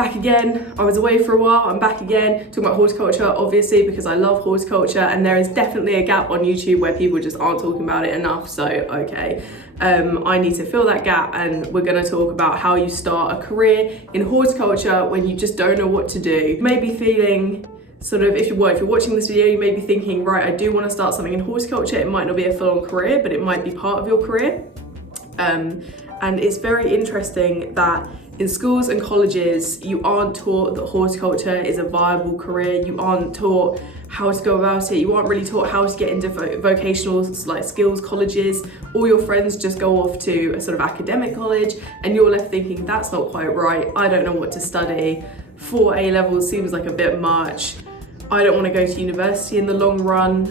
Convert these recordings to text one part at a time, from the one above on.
back again. I was away for a while, I'm back again, talking about horticulture, obviously, because I love horticulture, and there is definitely a gap on YouTube where people just aren't talking about it enough, so okay. I need to fill that gap, and we're going to talk about how you start a career in horticulture when you just don't know what to do. You may be feeling sort of, if you're watching this video, you may be thinking, right, I do want to start something in horticulture. It might not be a full-on career, but it might be part of your career. And it's very interesting that in schools and colleges, you aren't taught that horticulture is a viable career. You aren't taught how to go about it. You aren't really taught how to get into vocational like skills colleges. All your friends just go off to a sort of academic college, and you're left thinking, that's not quite right. I don't know what to study. 4 A levels seems like a bit much. I don't want to go to university in the long run.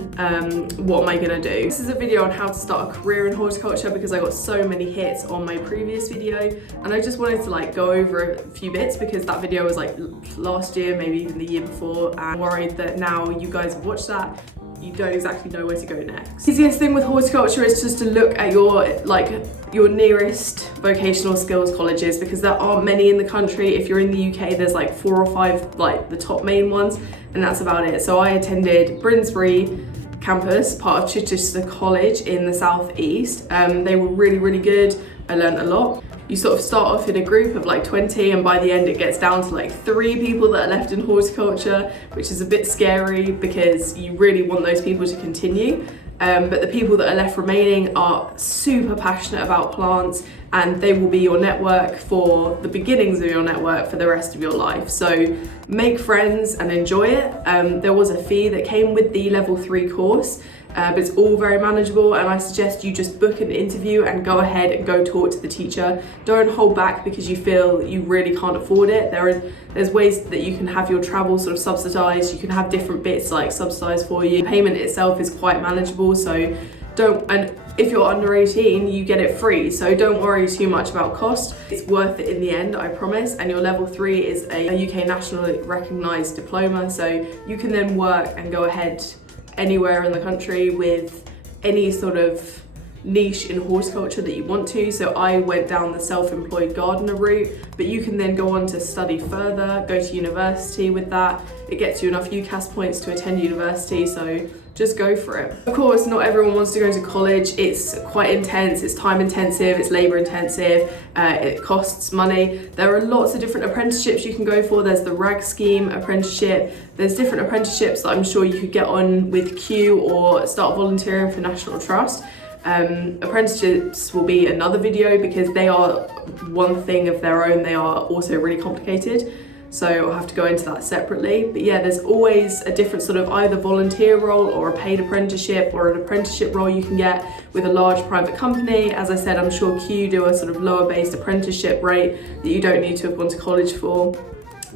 What am I gonna do? This is a video on how to start a career in horticulture because I got so many hits on my previous video, and I just wanted to like go over a few bits because that video was like last year, maybe even the year before, and I'm worried that now you guys have watched that, you don't exactly know where to go next. The easiest thing with horticulture is just to look at your nearest vocational skills colleges, because there aren't many in the country. If you're in the UK, there's like 4 or 5 like the top main ones, and that's about it. So I attended Brinsbury campus, part of Chichester College in the southeast. They were really good. I learned a lot. You sort of start off in a group of like 20, and by the end it gets down to like 3 people that are left in horticulture, which is a bit scary because you really want those people to continue. But the people that are left remaining are super passionate about plants, and they will be your network for the beginnings of your network for the rest of your life. So make friends and enjoy it. There was a fee that came with the level 3 course, but it's all very manageable, and I suggest you just book an interview and go ahead and go talk to the teacher. Don't hold back because you feel you really can't afford it. There's ways that you can have your travel sort of subsidised. You can have different bits like subsidised for you. Payment itself is quite manageable, so and if you're under 18, you get it free, so don't worry too much about cost. It's worth it in the end, I promise. And your level 3 is a UK nationally recognised diploma, so you can then work and go ahead anywhere in the country with any sort of niche in horticulture that you want to. So I went down the self-employed gardener route, but you can then go on to study further, go to university with that. It gets you enough UCAS points to attend university, so just go for it. Of course, not everyone wants to go to college. It's quite intense, it's time intensive, it's labor intensive, it costs money. There are lots of different apprenticeships you can go for. There's the RAG scheme apprenticeship. There's different apprenticeships that I'm sure you could get on with Q or start volunteering for National Trust. Apprenticeships will be another video because they are one thing of their own. They are also really complicated, so I'll have to go into that separately. But yeah, there's always a different sort of either volunteer role or a paid apprenticeship or an apprenticeship role you can get with a large private company. As I said, I'm sure Q do a sort of lower based apprenticeship rate that you don't need to have gone to college for.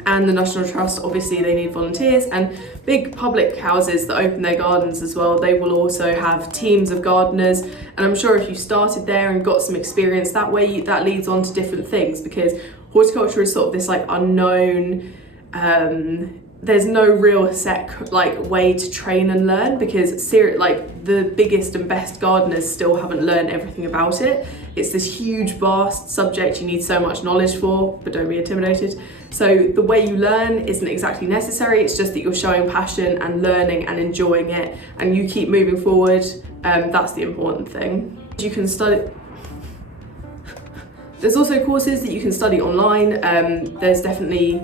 And the National Trust, obviously they need volunteers, and big public houses that open their gardens as well, they will also have teams of gardeners. And I'm sure if you started there and got some experience that way, that leads on to different things, because horticulture is sort of this like unknown, there's no real set like way to train and learn, because like the biggest and best gardeners still haven't learned everything about it. It's this huge vast subject you need so much knowledge for, but don't be intimidated. So the way you learn isn't exactly necessary, it's just that you're showing passion and learning and enjoying it, and you keep moving forward. That's the important thing. You can study. There's also courses that you can study online. There's definitely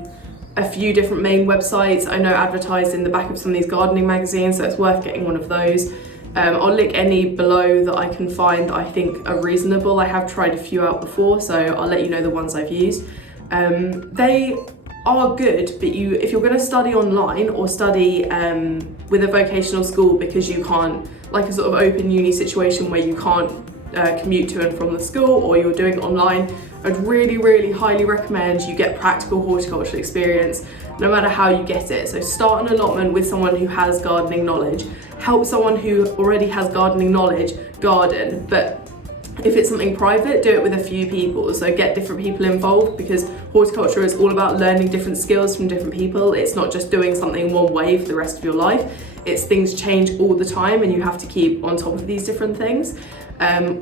a few different main websites I know advertised in the back of some of these gardening magazines, so it's worth getting one of those. I'll link any below that I can find that I think are reasonable. I have tried a few out before, so I'll let you know the ones I've used. They are good, but if you're going to study online or study with a vocational school because you can't, like a sort of open uni situation where you can't commute to and from the school, or you're doing it online, I'd really highly recommend you get practical horticultural experience no matter how you get it. So start an allotment with someone who has gardening knowledge. Help someone who already has gardening knowledge garden, but if it's something private, do it with a few people. So get different people involved, because horticulture is all about learning different skills from different people. It's not just doing something one way for the rest of your life. It's things change all the time, and you have to keep on top of these different things.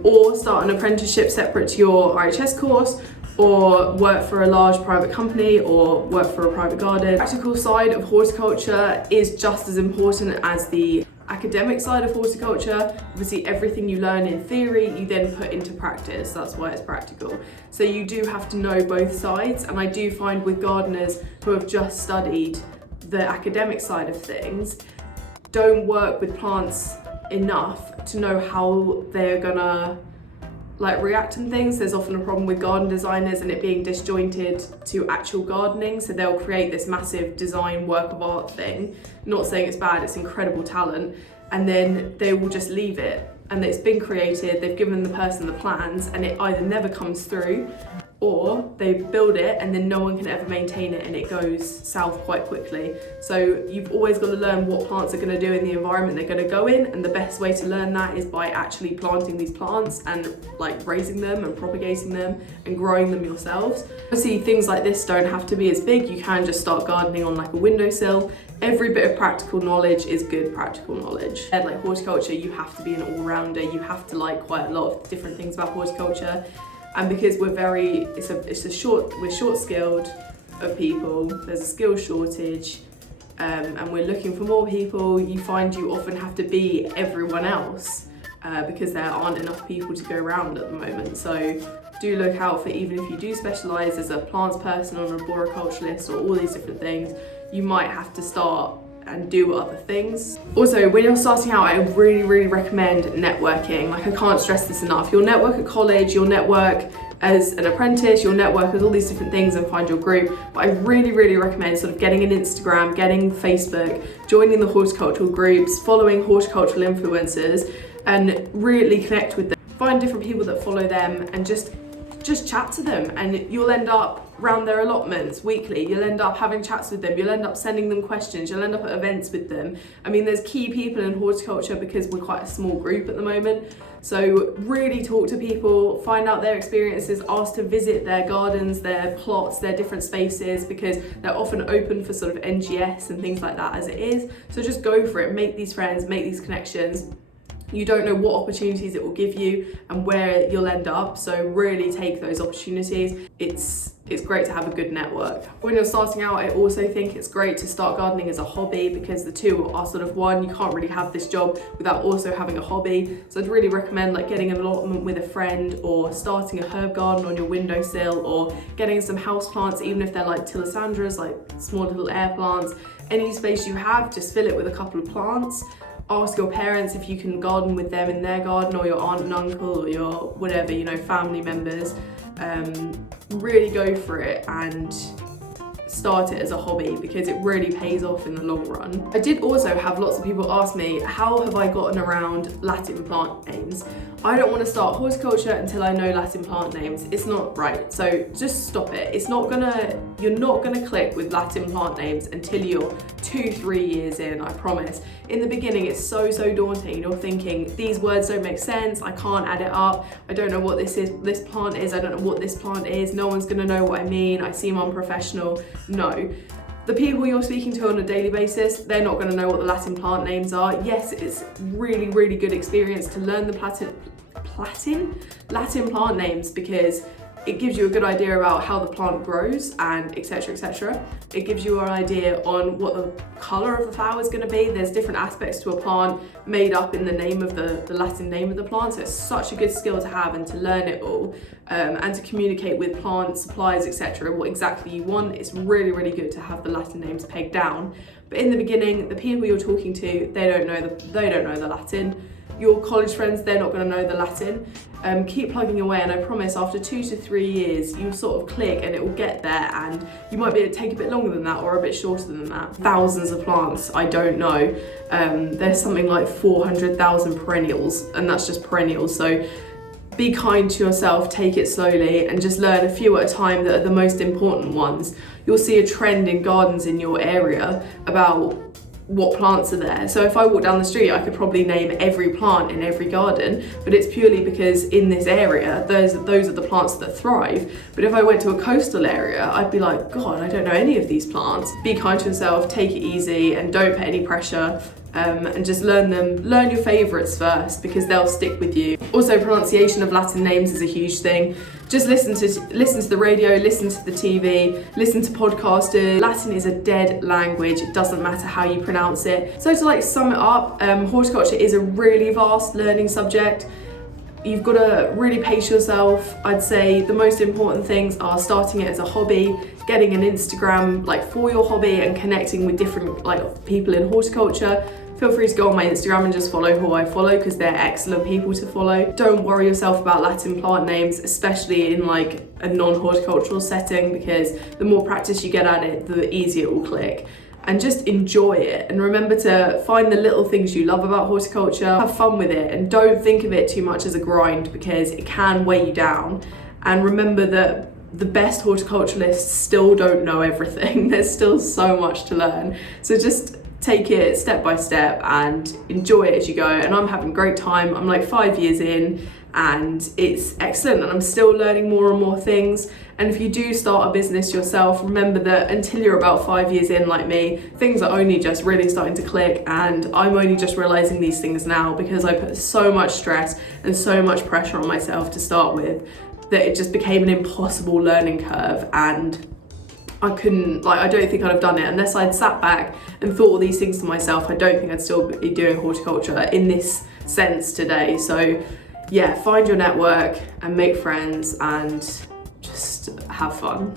Or start an apprenticeship separate to your RHS course, or work for a large private company or work for a private garden. The practical side of horticulture is just as important as the academic side of horticulture. Obviously everything you learn in theory you then put into practice, that's why it's practical. So you do have to know both sides, and I do find with gardeners who have just studied the academic side of things don't work with plants enough to know how they're gonna like react and things. There's often a problem with garden designers and it being disjointed to actual gardening, so they'll create this massive design work of art thing, not saying it's bad, it's incredible talent, and then they will just leave it, and it's been created, they've given the person the plans, and it either never comes through or they build it and then no one can ever maintain it and it goes south quite quickly. So you've always got to learn what plants are going to do in the environment they're going to go in, and the best way to learn that is by actually planting these plants and like raising them and propagating them and growing them yourselves. Obviously things like this don't have to be as big, you can just start gardening on like a windowsill. Every bit of practical knowledge is good practical knowledge. And like horticulture, you have to be an all-rounder, you have to like quite a lot of different things about horticulture. And because we're short-skilled of people, there's a skill shortage, and we're looking for more people, you find you often have to be everyone else because there aren't enough people to go around at the moment. So do look out for, even if you do specialise as a plants person or an arboriculturalist or all these different things, you might have to start and do other things. Also, when you're starting out, I really recommend networking. Like, I can't stress this enough. You'll network at college, you'll network as an apprentice, you'll network with all these different things and find your group. But I really recommend sort of getting an Instagram, getting Facebook, joining the horticultural groups, following horticultural influencers, and really connect with them. Find different people that follow them and just chat to them, and you'll end up round their allotments weekly, you'll end up having chats with them, you'll end up sending them questions, you'll end up at events with them. I mean, there's key people in horticulture because we're quite a small group at the moment, so really talk to people, find out their experiences, ask to visit their gardens, their plots, their different spaces, because they're often open for sort of NGS and things like that as it is. So just go for it, make these friends, make these connections. You don't know what opportunities it will give you and where you'll end up, so really take those opportunities. It's great to have a good network. When you're starting out, I also think it's great to start gardening as a hobby, because the two are sort of one. You can't really have this job without also having a hobby. So I'd really recommend like getting an allotment with a friend, or starting a herb garden on your windowsill, or getting some house plants, even if they're like Tillisandras, like small little air plants. Any space you have, just fill it with a couple of plants. Ask your parents if you can garden with them in their garden, or your aunt and uncle, or your whatever, you know, family members. Really go for it and start it as a hobby, because it really pays off in the long run. I did also have lots of people ask me, how have I gotten around Latin plant names? I don't want to start horticulture until I know Latin plant names. It's not right, so just stop it. You're not gonna click with Latin plant names until you're 2-3 years in, I promise. In the beginning, it's so daunting. You're thinking, these words don't make sense, I can't add it up, I don't know what this plant is, I don't know what this plant is, no one's gonna know what I mean, I seem unprofessional. No. The people you're speaking to on a daily basis, they're not going to know what the Latin plant names are. Yes, it's really good experience to learn the Latin plant names, because it gives you a good idea about how the plant grows and etc. It gives you an idea on what the colour of the flower is going to be. There's different aspects to a plant made up in the name of the Latin name of the plant, so it's such a good skill to have and to learn it all, and to communicate with plant suppliers, etc. what exactly you want. It's really good to have the Latin names pegged down. But in the beginning, the people you're talking to, they don't know the Latin. Your college friends, they're not going to know the Latin. Keep plugging away, and I promise after 2 to 3 years you'll sort of click and it will get there, and you might be able to take a bit longer than that or a bit shorter than that. Thousands of plants, I don't know. There's something like 400,000 perennials, and that's just perennials, so be kind to yourself, take it slowly, and just learn a few at a time that are the most important ones. You'll see a trend in gardens in your area about what plants are there. So if I walk down the street, I could probably name every plant in every garden, but it's purely because in this area, those are the plants that thrive. But if I went to a coastal area, I'd be like, God, I don't know any of these plants. Be kind to yourself, take it easy, and don't put any pressure. And just learn your favourites first, because they'll stick with you. Also, pronunciation of Latin names is a huge thing. just listen to the radio, listen to the TV, listen to podcasters. Latin is a dead language. It doesn't matter how you pronounce it. So to like sum it up, horticulture is a really vast learning subject. You've got to really pace yourself. I'd say the most important things are starting it as a hobby, getting an Instagram like for your hobby and connecting with different like people in horticulture. Feel free to go on my Instagram and just follow who I follow because they're excellent people to follow. Don't worry yourself about Latin plant names, especially in like a non-horticultural setting, because the more practice you get at it, the easier it will click. And just enjoy it, and remember to find the little things you love about horticulture, have fun with it, and don't think of it too much as a grind because it can weigh you down. And remember that the best horticulturalists still don't know everything. There's still so much to learn. So just take it step by step and enjoy it as you go. And I'm having a great time. I'm like 5 years in and it's excellent, and I'm still learning more and more things. And if you do start a business yourself, remember that until you're about 5 years in like me, things are only just really starting to click, and I'm only just realizing these things now because I put so much stress and so much pressure on myself to start with that it just became an impossible learning curve. And I don't think I'd have done it unless I'd sat back and thought all these things to myself. I don't think I'd still be doing horticulture in this sense today. So yeah, find your network and make friends and just have fun.